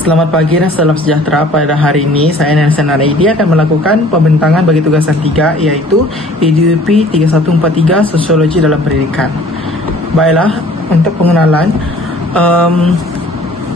Selamat pagi dan salam sejahtera. Pada hari ini, saya Nelson Araidi akan melakukan pembentangan bagi tugasan 3, iaitu EDUP 3143 Sosiologi dalam Pendidikan. Baiklah, untuk pengenalan,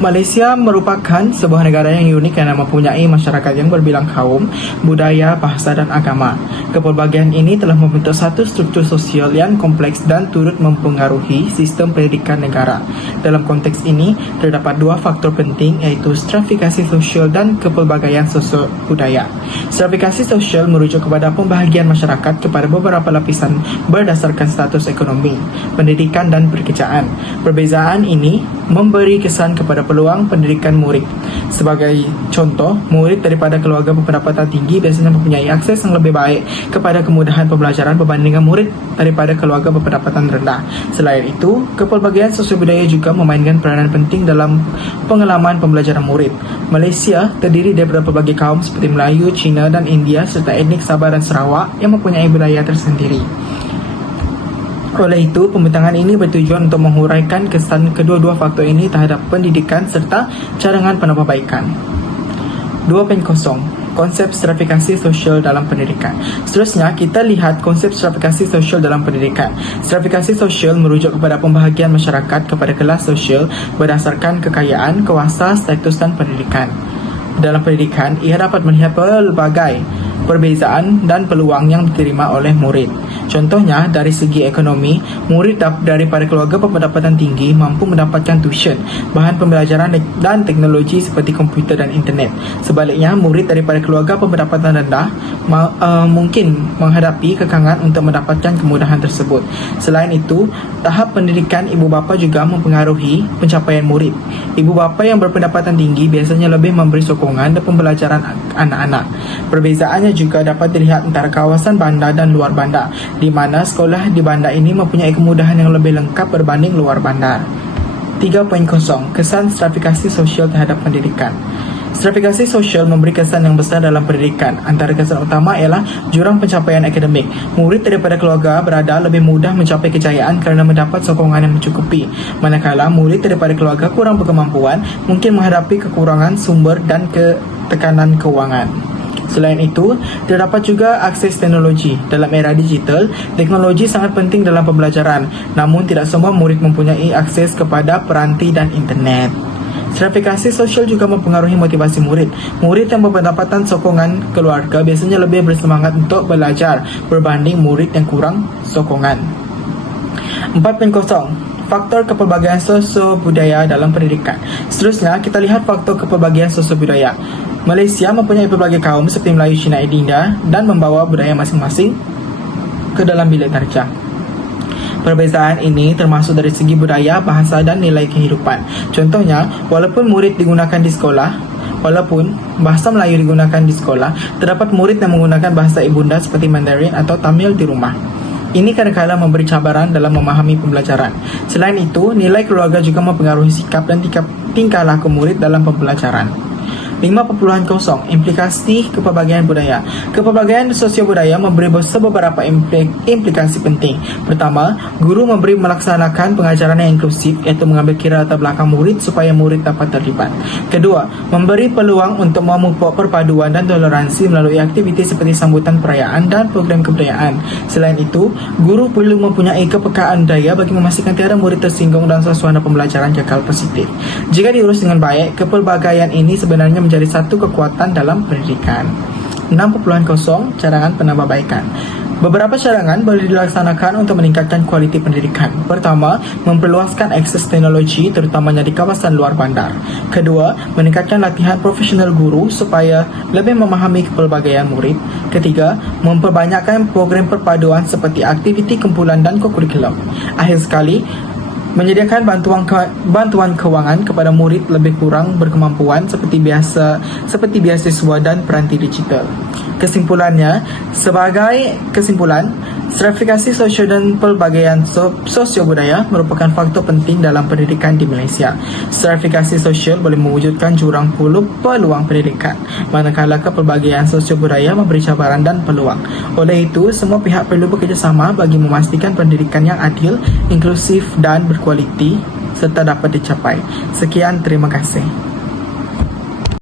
Malaysia merupakan sebuah negara yang unik yang mempunyai masyarakat yang berbilang kaum, budaya, bahasa dan agama. Kepelbagaian ini telah membentuk satu struktur sosial yang kompleks dan turut mempengaruhi sistem pendidikan negara. Dalam konteks ini, terdapat dua faktor penting, iaitu stratifikasi sosial dan kepelbagaian sosial budaya. Stratifikasi sosial merujuk kepada pembahagian masyarakat kepada beberapa lapisan berdasarkan status ekonomi, pendidikan dan pekerjaan. Perbezaan ini memberi kesan kepada peluang pendidikan murid. Sebagai contoh, murid daripada keluarga berpendapatan tinggi biasanya mempunyai akses yang lebih baik kepada kemudahan pembelajaran berbanding murid daripada keluarga berpendapatan rendah. Selain itu, kepelbagaian sosial budaya juga memainkan peranan penting dalam pengalaman pembelajaran murid. Malaysia terdiri daripada pelbagai kaum seperti Melayu, Cina dan India serta etnik Sabah dan Sarawak yang mempunyai budaya tersendiri. Oleh itu, pembentangan ini bertujuan untuk menghuraikan kesan kedua-dua faktor ini terhadap pendidikan serta cadangan penambahbaikan. 2.0 Konsep stratifikasi sosial dalam pendidikan. Seterusnya, kita lihat konsep stratifikasi sosial dalam pendidikan. Stratifikasi sosial merujuk kepada pembahagian masyarakat kepada kelas sosial berdasarkan kekayaan, kuasa, status dan pendidikan. Dalam pendidikan, ia dapat melihat pelbagai perbezaan dan peluang yang diterima oleh murid. Contohnya, dari segi ekonomi, murid daripada keluarga berpendapatan tinggi mampu mendapatkan tuition, bahan pembelajaran dan teknologi seperti komputer dan internet. Sebaliknya, murid daripada keluarga berpendapatan rendah mungkin menghadapi kekangan untuk mendapatkan kemudahan tersebut. Selain itu, tahap pendidikan ibu bapa juga mempengaruhi pencapaian murid. Ibu bapa yang berpendapatan tinggi biasanya lebih memberi sokongan dan pembelajaran anak-anak. Perbezaannya juga dapat dilihat antara kawasan bandar dan luar bandar, di mana sekolah di bandar ini mempunyai kemudahan yang lebih lengkap berbanding luar bandar. 3.0 Kesan stratifikasi sosial terhadap pendidikan. Stratifikasi sosial memberi kesan yang besar dalam pendidikan. Antara kesan utama ialah jurang pencapaian akademik. Murid daripada keluarga berada lebih mudah mencapai kejayaan kerana mendapat sokongan yang mencukupi. Manakala murid daripada keluarga kurang berkemampuan mungkin menghadapi kekurangan sumber dan tekanan keuangan. Selain itu, terdapat juga akses teknologi. Dalam era digital, teknologi sangat penting dalam pembelajaran. Namun, tidak semua murid mempunyai akses kepada peranti dan internet. Stratifikasi sosial juga mempengaruhi motivasi murid. Murid yang berpendapatan sokongan keluarga biasanya lebih bersemangat untuk belajar berbanding murid yang kurang sokongan. 4.0 Faktor kepelbagaian sosio-budaya dalam pendidikan. Seterusnya, kita lihat faktor kepelbagaian sosio-budaya. Malaysia mempunyai pelbagai kaum seperti Melayu, Cina, India dan membawa budaya masing-masing ke dalam bilik darjah. Perbezaan ini termasuk dari segi budaya, bahasa dan nilai kehidupan. Contohnya, walaupun murid digunakan di sekolah, walaupun bahasa Melayu digunakan di sekolah, terdapat murid yang menggunakan bahasa ibunda seperti Mandarin atau Tamil di rumah. Ini kadang-kadang memberi cabaran dalam memahami pembelajaran. Selain itu, nilai keluarga juga mempengaruhi sikap dan tingkah laku murid dalam pembelajaran. 5.0 Implikasi kepelbagaian budaya. Kepelbagaian sosial budaya memberi beberapa implikasi penting. Pertama, guru memberi melaksanakan pengajaran yang inklusif, iaitu mengambil kira latar belakang murid supaya murid dapat terlibat. Kedua, memberi peluang untuk memupuk perpaduan dan toleransi melalui aktiviti seperti sambutan perayaan dan program kebudayaan. Selain itu, guru perlu mempunyai kepekaan daya bagi memastikan tiada murid tersinggung dan suasana pembelajaran kekal positif. Jika diurus dengan baik, kepelbagaian ini sebenarnya menjadi satu kekuatan dalam pendidikan. 6.0 Cadangan penambahbaikan. Beberapa cadangan boleh dilaksanakan untuk meningkatkan kualiti pendidikan. Pertama, memperluaskan akses teknologi terutamanya di kawasan luar bandar. Kedua, meningkatkan latihan profesional guru supaya lebih memahami kepelbagaian murid. Ketiga, memperbanyakkan program perpaduan seperti aktiviti kumpulan dan kokurikulum. Akhir sekali, menyediakan bantuan kewangan kepada murid lebih kurang berkemampuan seperti beasiswa dan peranti digital. Sebagai kesimpulan, stratifikasi sosial dan pelbagaian sosio-budaya merupakan faktor penting dalam pendidikan di Malaysia. Stratifikasi sosial boleh mewujudkan jurang peluang pendidikan, manakala kepelbagaian sosio-budaya memberi cabaran dan peluang. Oleh itu, semua pihak perlu bekerjasama bagi memastikan pendidikan yang adil, inklusif dan berkualiti serta dapat dicapai. Sekian, terima kasih.